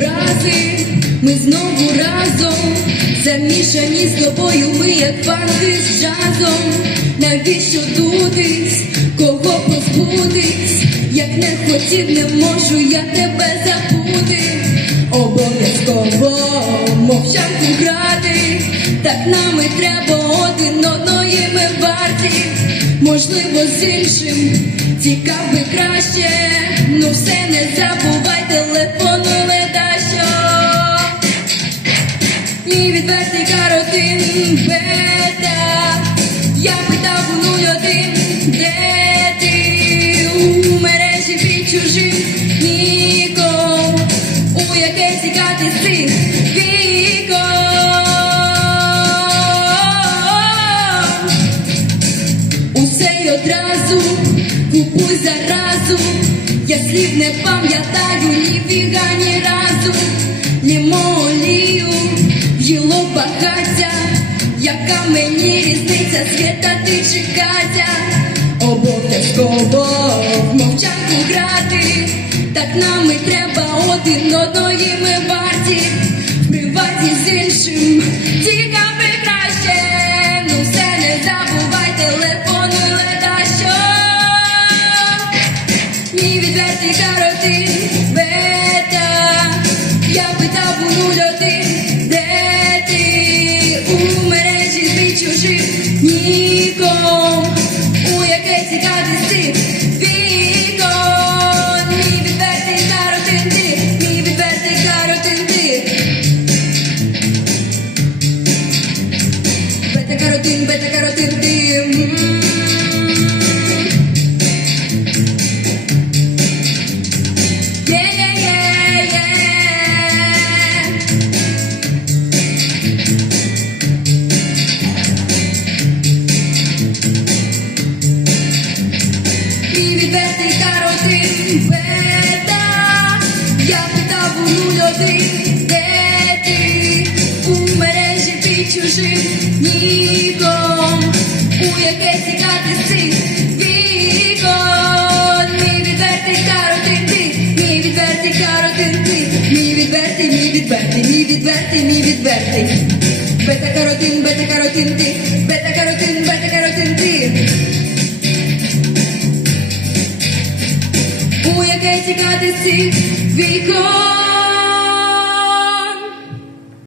образи, ми знову разом, замішані з тобою, ми як банки з джазом. Навіщо дутись, кого позбутись? Як не хотів, не можу я тебе забути. Обов'язково мовчанку грати, так нам треба один одної ми варті. Можливо, з іншим цікав би краще. Ну все не забувай, Відвертий каротин бета. Я питав у нуль один, де ти? У мережі під чужим ніком, у яке цікати цих віком. Усе й одразу, купуй заразу, я слів не пам'ятаю, ні фіга, ні разу, Лімо олію, їло багаття, яка мені різниця, свята ти чи Катя, обов'язково мовчанку грати, так нам і треба один одної ми варті, в приваті з іншим, цікаве краще, ну все не забувай, телефону ледащо. Мій відвертий каротин Бета-каротин, бета-каротин ти. М. Yeah, yeah, yeah, yeah. Мій відвертий каротин мережі під чужим ніком, у яке цікати цих вікон. Мій відвертий каротин ти, мій відвертий каротин ти, мій відвертий, мій відвертий, мій відвертий, мій відвертий. Бета-каротин, бета-каротин ти, бета-каротин, бета-каротин ти. У яке цікати цих вікон.